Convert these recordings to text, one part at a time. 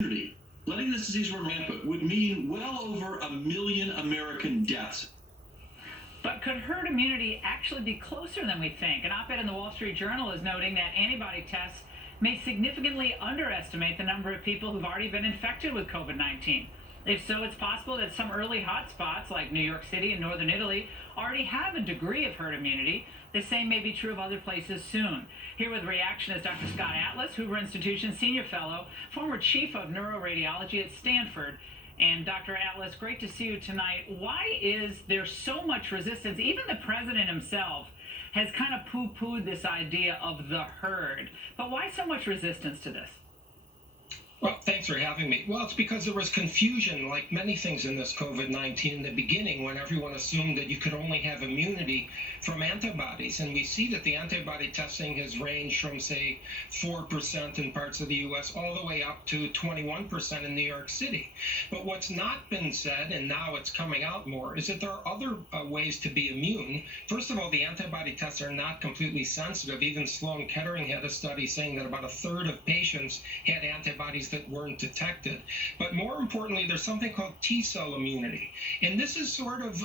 Letting this disease run rampant would mean well over 1 million American deaths. But could herd immunity actually be closer than we think? An op-ed in the Wall Street Journal is noting that antibody tests may significantly underestimate the number of people who've already been infected with COVID-19. If so, it's possible that some early hotspots like New York City and northern Italy already have a degree of herd immunity. The same may be true of other places soon. Here with reaction is Dr. Scott Atlas, Hoover Institution Senior Fellow, former Chief of Neuroradiology at Stanford. And Dr. Atlas, great to see you tonight. Why is there so much resistance? Even the president himself has kind of poo-pooed this idea of the herd. But why so much resistance to this? Well, thanks for having me. Well, it's because there was confusion, like many things in this COVID-19 in the beginning, when everyone assumed that you could only have immunity from antibodies. And we see that the antibody testing has ranged from, say, 4% in parts of the U.S. all the way up to 21% in New York City. But what's not been said, and now it's coming out more, is that there are other ways to be immune. First of all, the antibody tests are not completely sensitive. Even Sloan Kettering had a study saying that about a third of patients had antibodies that weren't detected. But more importantly, there's something called T-cell immunity. And this is sort of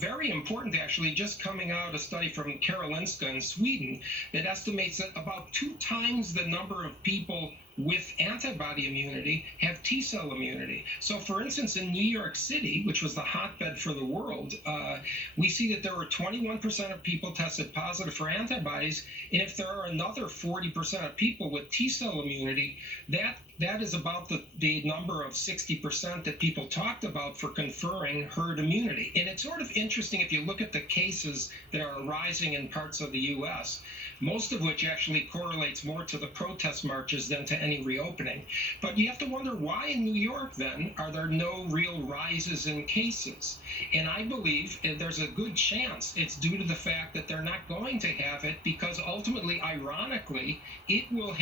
very important, actually, just coming out, a study from Karolinska in Sweden that estimates that about 2 times the number of people with antibody immunity have T-cell immunity. So, for instance, in New York City, which was the hotbed for the world, we see that there were 21% of people tested positive for antibodies, and if there are another 40% of people with T-cell immunity, that is about the number of 60% that people talked about for conferring herd immunity. And it's sort of interesting if you look at the cases that are arising in parts of the U.S., most of which actually correlates more to the protest marches than to any reopening. But you have to wonder, why in New York, then, are there no real rises in cases? And I believe there's a good chance it's due to the fact that they're not going to have it, because ultimately, ironically, it will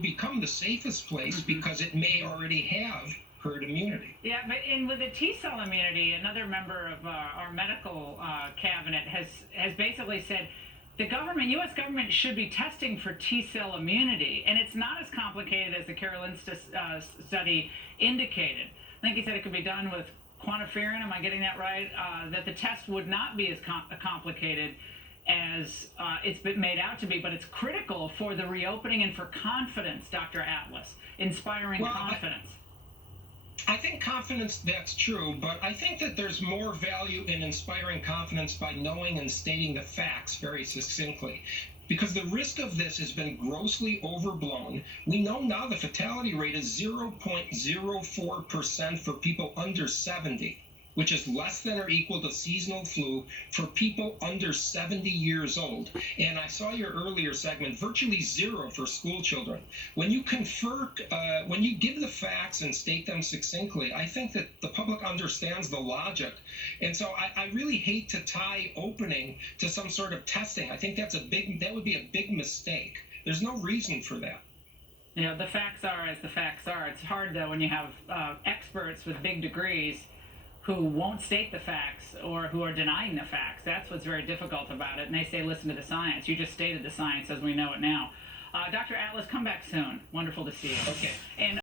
become the safest place because it may already have herd immunity. Yeah, but with the T-cell immunity, another member of our medical cabinet has basically said the U.S. government should be testing for T-cell immunity, and it's not as complicated as the Karolinska study indicated. I think he said it could be done with quantiferin. Am I getting that right? That the test would not be as complicated as it's been made out to be, but it's critical for the reopening and for confidence, Dr. Atlas, inspiring confidence. I think confidence, that's true, but I think that there's more value in inspiring confidence by knowing and stating the facts very succinctly. Because the risk of this has been grossly overblown. We know now the fatality rate is 0.04% for people under 70, which is less than or equal to seasonal flu for people under 70 years old. And I saw your earlier segment, virtually 0 for school children. When you when you give the facts and state them succinctly, I think that the public understands the logic. And so I really hate to tie opening to some sort of testing. I think that would be a big mistake. There's no reason for that. You know, the facts are as the facts are. It's hard, though, when you have experts with big degrees who won't state the facts or who are denying the facts. That's what's very difficult about it. And they say, listen to the science. You just stated the science as we know it now. Dr. Atlas, come back soon. Wonderful to see you. Okay. And